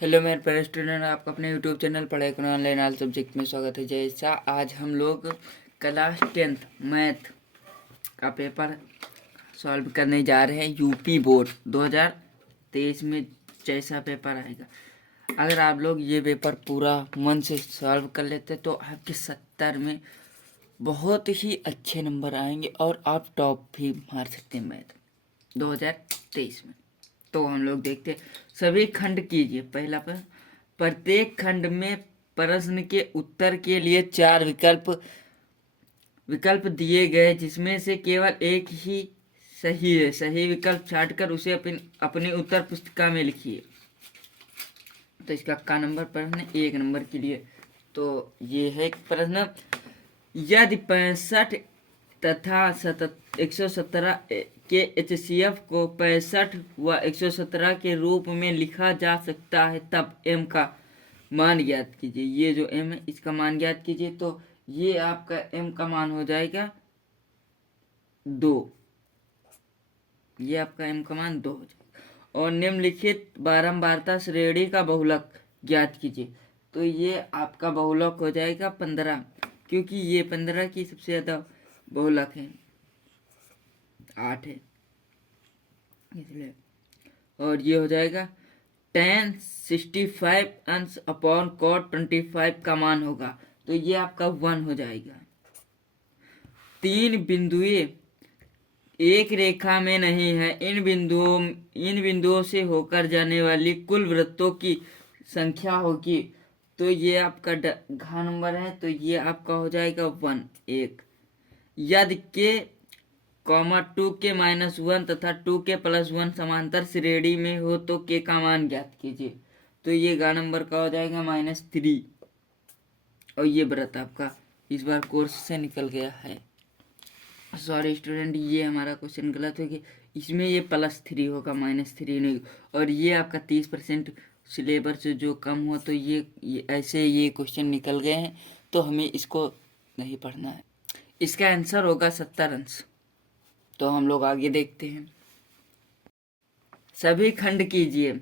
Hello मेरे प्यारे student, आपका अपने यूट्यूब चैनल पढ़ाई करना ऑनलाइन ऑल सब्जेक्ट में स्वागत है। जैसा आज हम लोग क्लास 10th मैथ का पेपर सॉल्व करने जा रहे हैं। यूपी बोर्ड 2023 में जैसा पेपर आएगा, अगर आप लोग ये पेपर पूरा मन से सॉल्व कर लेते तो आपके 70 में बहुत ही अच्छे नंबर आएंगे और आप टॉप भी मार सकते हैं मैथ 2023 में। तो हम लोग देखते सभी खंड कीजिए। पहला प्रश्न, प्रत्येक खंड में प्रश्न के उत्तर के लिए 4 विकल्प दिए गए, जिसमें से केवल एक ही सही है। सही विकल्प छांटकर उसे अपनी उत्तर पुस्तिका में लिखिए। तो इसका का नंबर प्रश्न 1 नंबर के लिए। तो ये है एक प्रश्न, यदि 65 तथा 117 के HCF को 65 व 117 के रूप में लिखा जा सकता है, तब m का मान ज्ञात कीजिए। ये जो m है इसका मान ज्ञात कीजिए। तो ये आपका m का मान हो जाएगा 2। ये आपका m का मान 2 हो जाएगा। और निम्नलिखित बारंबारता श्रेणी का बहुलक ज्ञात कीजिए। तो ये आपका बहुलक हो जाएगा 15, क्योंकि ये 15 की सबसे ज्यादा बहुलक है, 8 है इसलिए। और ये हो जाएगा tan 65 अंश अपॉन cot 25 का मान होगा। तो ये आपका 1 हो जाएगा। 3 बिंदुएं एक रेखा में नहीं है, इन बिंदुओं से होकर जाने वाली कुल वृत्तों की संख्या होगी। तो ये आपका घ नंबर है, तो ये आपका हो जाएगा 1। यदि के 2 के -1 तथा 2 के +1 समांतर श्रेणी में हो तो के का मान ज्ञात कीजिए। तो ये गा नंबर का हो जाएगा -3। और ये वृत्त आपका इस बार कोर्स से निकल गया है। सॉरी स्टूडेंट, ये हमारा क्वेश्चन गलत हो गया। इसमें ये +3 होगा, -3 नहीं। और ये आपका 30% सिलेबस से जो कम हो तो ये ऐसे ये क्वेश्चन निकल गए हैं, तो हमें इसको नहीं पढ़ना है। इसका आंसर होगा 70 अंश। तो हम लोग आगे देखते हैं। सभी खंड कीजिए।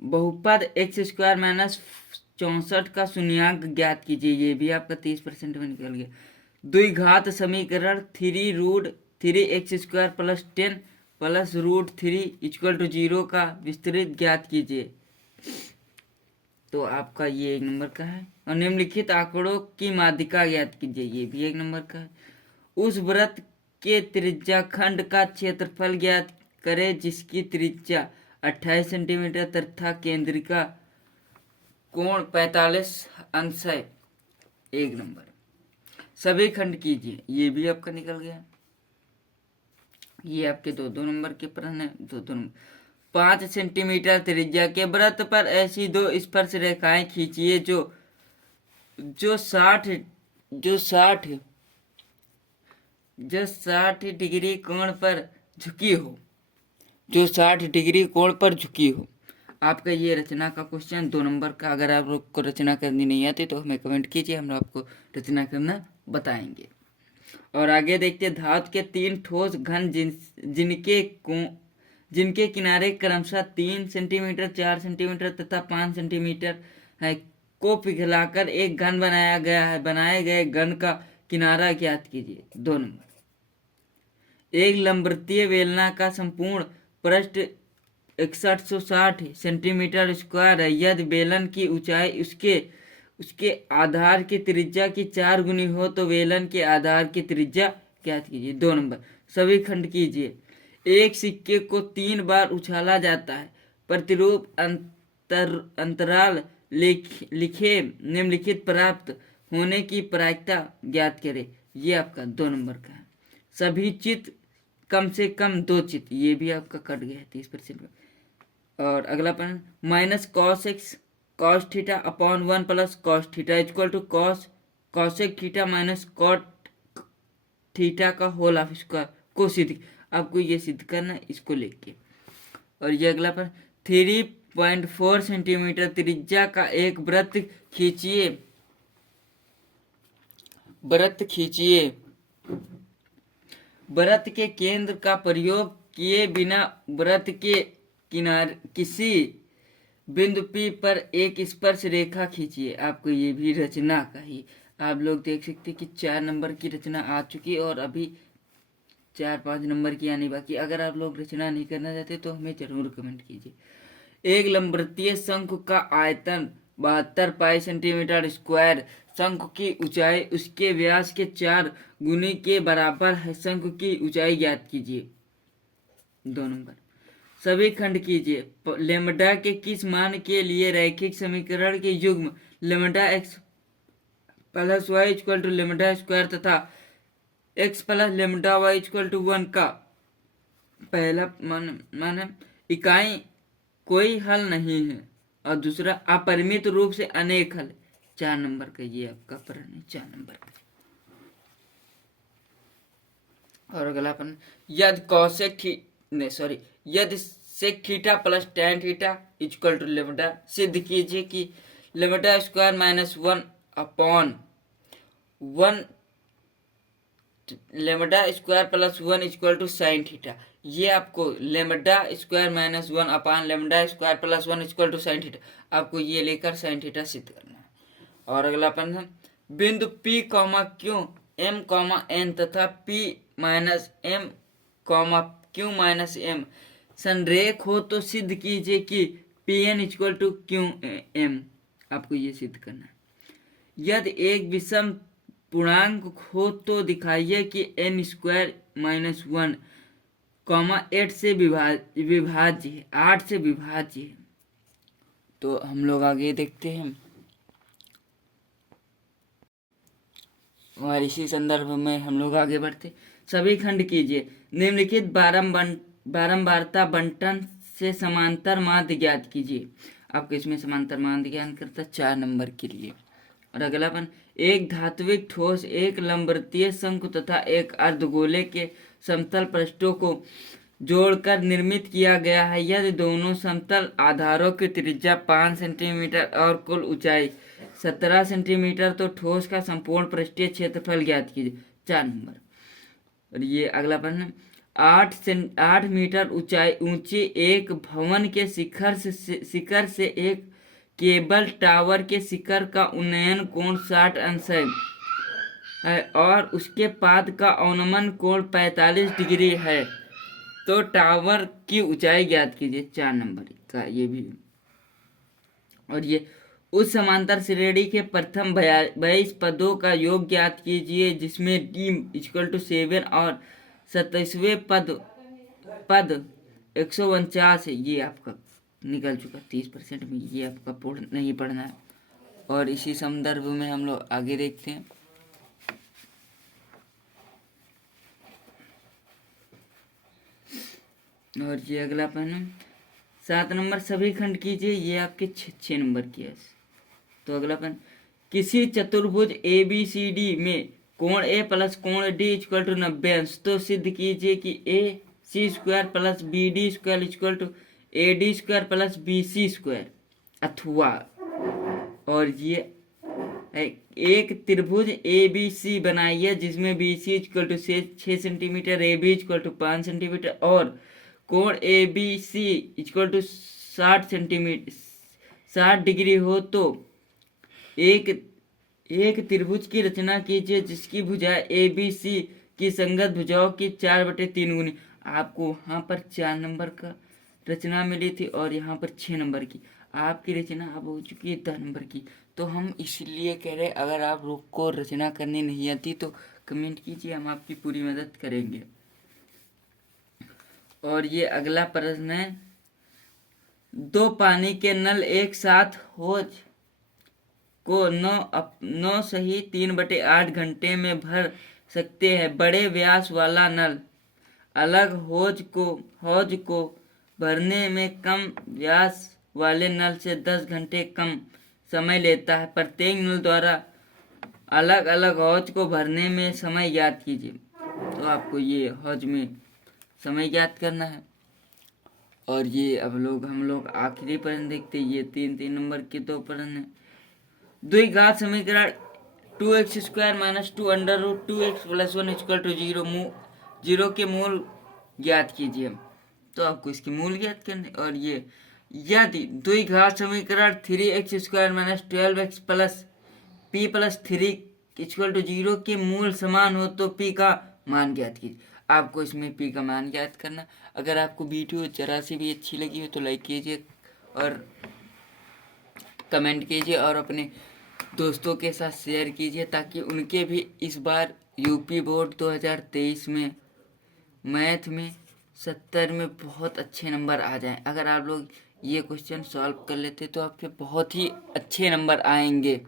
बहुपद x² - 64 का शून्यांक ज्ञात कीजिए। ये भी आपका 30% में निकल गया। द्विघात समीकरण 3√3x² + 10 + √3 = 0 का विस्तृत ज्ञात कीजिए। तो आपका ये 1 नंबर का है। और निम्नलिखित आंकड़ों की माध्यिका ज्ञात कीजिए। ये भी 1 नंबर का है। उस वृत्त के त्रिज्याखंड का क्षेत्रफल ज्ञात करें जिसकी त्रिज्या 28 सेंटीमीटर तथा केंद्रिका कोण 45 अंश है। 1 नंबर। सभी खंड कीजिए। ये भी आपका निकल गया। ये आपके 2-2 नंबर के प्रश्न है। 2-2 नंबर। 5 सेंटीमीटर त्रिज्या के वृत्त पर ऐसी 2 स्पर्श रेखाएं खींचिए जो 60 डिग्री कोण पर झुकी हो। जो 60 डिग्री कोण पर झुकी हो। आपका ये रचना का क्वेश्चन 2 नंबर का। अगर आप लोग को रचना करनी नहीं आती तो हमें कमेंट कीजिए, हम आपको रचना करना बताएंगे। और आगे देखते हैं। धातु के 3 ठोस घन जिनके किनारे क्रमशः 3 सेंटीमीटर, 4 सेंटीमीटर तथा 5 सेंटीमीटर है को पिघलाकर एक घन बनाया गया है। बनाए गए घन का किनारा ज्ञात कीजिए। 2 नंबर। एक लंबवृत्तीय बेलना का संपूर्ण पृष्ठ 6160 सेंटीमीटर स्क्वायर है। यदि बेलन की ऊंचाई उसके आधार की त्रिज्या की 4 गुनी हो तो बेलन के आधार की त्रिज्या ज्ञात कीजिए। 2 नंबर। सभी खंड कीजिए। एक सिक्के को 3 बार उछाला जाता है। प्रतिरूप अंतराल लिखे निम्नलिखित प्राप्त होने की प्रायिकता ज्ञात करें। ये आपका 2 नंबर का है। सभी चित्र कम से कम 2 चित्र। ये भी आपका कट गया 30% में। और अगला प्रश्न, -cos x cos theta upon 1 + cos theta = cosec theta - cot theta का होल ऑफ स्क्वायर को सिद्ध। आपको ये सिद्ध करना है इसको लेके। और ये अगला प्रश्न, 3.4 सेंटीमीटर त्रिज्या का एक वृत्त खींचिए। वृत्त के केंद्र का प्रयोग किए बिना वृत्त के किनारे बिंदु P पर एक स्पर्श रेखा खींचिए। आपको ये भी रचना का ही, आप लोग देख सकते हैं कि 4 नंबर की रचना आ चुकी है और अभी 4-5 नंबर की आनी बाकी। अगर आप लोग रचना नहीं करना चाहते तो हमें जरूर कमेंट कीजिए। एक लंबवृत्तीय शंकु का आयतन 72 पाई सेंटीमीटर स्क्वायर। शंकु की ऊंचाई उसके व्यास के 4 गुने के बराबर है। शंकु की ऊंचाई ज्ञात कीजिए। 2 नंबर सभी खंड कीजिए। लेमडा के किस मान के लिए रैखिक समीकरण के युग्म lambda x plus y equal to lambda square तथा x plus lambda y equal to 1 का पहला मान इकाई कोई हल नहीं है और दूसरा अपरिमित रूप से अनेक हल। 4 नंबर का ये आपका प्रश्न है, 4 नंबर का। और अगला प्रश्न, यदि sec theta plus tan theta equal to lambda, सिद्ध कीजिए कि lambda square minus 1 upon 1 lambda square plus 1 equal to sine theta. ये आपको lambda square minus 1 upon lambda square plus 1 equal to sine theta, आपको ये लेकर साइन थीटा सिद्ध करना है। और अगला प्रश्न, बिंदु P Q M N तथा P minus M Q minus M संरेख हो तो सिद्ध कीजिए कि Pn इक्वल टू QM। आपको ये सिद्ध करना है। यदि एक विषम पूर्णांक हो तो दिखाइए कि n स्क्वायर माइनस 1 8 से विभाज्य है, 8 से विभाज्य है। तो हम लोग आगे देखते हैं और इसी संदर्भ में हम लोग आगे बढ़ते। सभी खंड कीजिए। निम्नलिखित बारंबारता बंटन से समांतर माध्य ज्ञात कीजिए। आपको इसमें समांतर माध्य ज्ञान करता 4 नंबर के लिए। और अगला पन, एक धात्विक ठोस एक लंबवृत्तीय शंकु तथा एक अर्धगोले के समतल पृष्ठों को जोड़कर निर्मित किया गया है। यदि दोनों समतल आधारों की त्रिज्या 5 सेंटीमीटर और कुल ऊंचाई 17 सेंटीमीटर तो ठोस का संपूर्ण पृष्ठीय क्षेत्रफल ज्ञात कीजिए। 4 नंबर। और ये अगला प्रश्न, 8 मीटर ऊंची एक भवन के शिखर से एक केबल टावर के शिखर का उन्नयन कोण 60 अंश है और उसके पाद का अवनमन कोण 45 डिग्री है, तो टावर की ऊंचाई ज्ञात कीजिए। 4 नंबर का ये भी। और ये उस समांतर श्रेणी के प्रथम 22 पदों का योग ज्ञात कीजिए जिसमें d इक्वल टू 7 और 27वें पद 149 है। ये आपका निकल चुका 30% में, ये आपका नहीं पढ़ना है। और इसी संदर्भ में हम लोग आगे देखते हैं। और ये अगला प्रश्न 7 नंबर, सभी खंड कीजिए। ये आपके 6 नंबर की है। तो अगला प्रश्न, किसी चतुर्भुज ABCD में कोण A प्लस कोण D इक्वल टू 90 अंश, तो सिद्ध कीजिए कि AC square plus BD square equal to AD square plus BC square. अथवा और ये एक त्रिभुज ABC बनाइए जिसमें BC equal to 6 centimetre, AB equal to 5 centimetre और कोण ABC equal to 60 centimetre 60 degree हो, तो एक त्रिभुज की रचना कीजिए जिसकी भुजा ABC की संगत भुजाओं की 4/3 गुनी। आपको वहाँ पर 4 नंबर का रचना मिली थी और यहाँ पर 6 नंबर की। आपकी रचना अब हो चुकी है 10 नंबर की। तो हम इसलिए कह रहे, अगर आप लोग को रचना करनी नहीं आती तो कमेंट कीजिए, हम आपकी पूरी मदद करेंगे। और ये अगला प्रश्न है, 2 पानी के नल एक साथ होज को 9 सही 3/8 घंटे में भर सकते हैं। बड़े व्यास वाला नल अलग हौज को भरने में कम व्यास वाले नल से 10 घंटे कम समय लेता है। प्रत्येक नल द्वारा अलग अलग हौज को भरने में समय ज्ञात कीजिए। तो आपको ये हौज में समय ज्ञात करना है। और ये अब हम लोग आखिरी प्रश्न देखते हैं। ये 3 नंबर के 2 प्रश्न है। द्विघात समीकरण 2x square minus 2 under root 2x plus 1 equal to 0 के मूल ज्ञात कीजिए। तो आपको इसके मूल ज्ञात करने। और ये यदि द्विघात समीकरण 3x² minus 12x plus p plus 3 equal to 0 के मूल समान हो तो p का मान ज्ञात कीजिए। आपको इसमें p का मान ज्ञात करना। अगर आपको वीडियो जरा सी भी अच्छी लगी हो तो लाइक कीजिए और कमेंट कीजिए और अपने दोस्तों के साथ शेयर कीजिए ताकि उनके भी इस बार यूपी बोर्ड 2023 में मैथ में 70 में बहुत अच्छे नंबर आ जाएं। अगर आप लोग ये क्वेश्चन सॉल्व कर लेते तो आपके बहुत ही अच्छे नंबर आएंगे।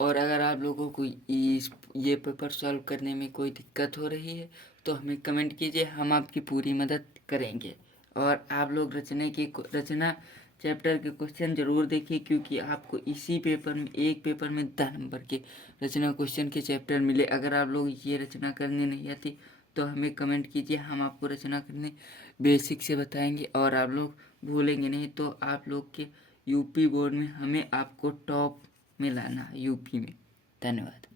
और अगर आप लोगों को ये पेपर सॉल्व करने में कोई दिक्कत हो रही है तो हमें कमेंट कीजिए, हम आपकी पूरी मदद करेंगे। और आप लोग रचना चैप्टर के क्वेश्चन ज़रूर देखिए क्योंकि आपको इसी पेपर में एक पेपर में 10 नंबर के रचना क्वेश्चन के चैप्टर मिले। अगर आप लोग ये रचना करने नहीं आती तो हमें कमेंट कीजिए, हम आपको रचना करने बेसिक से बताएंगे और आप लोग भूलेंगे नहीं। तो आप लोग के यूपी बोर्ड में हमें आपको टॉप में लाना है यूपी में। धन्यवाद।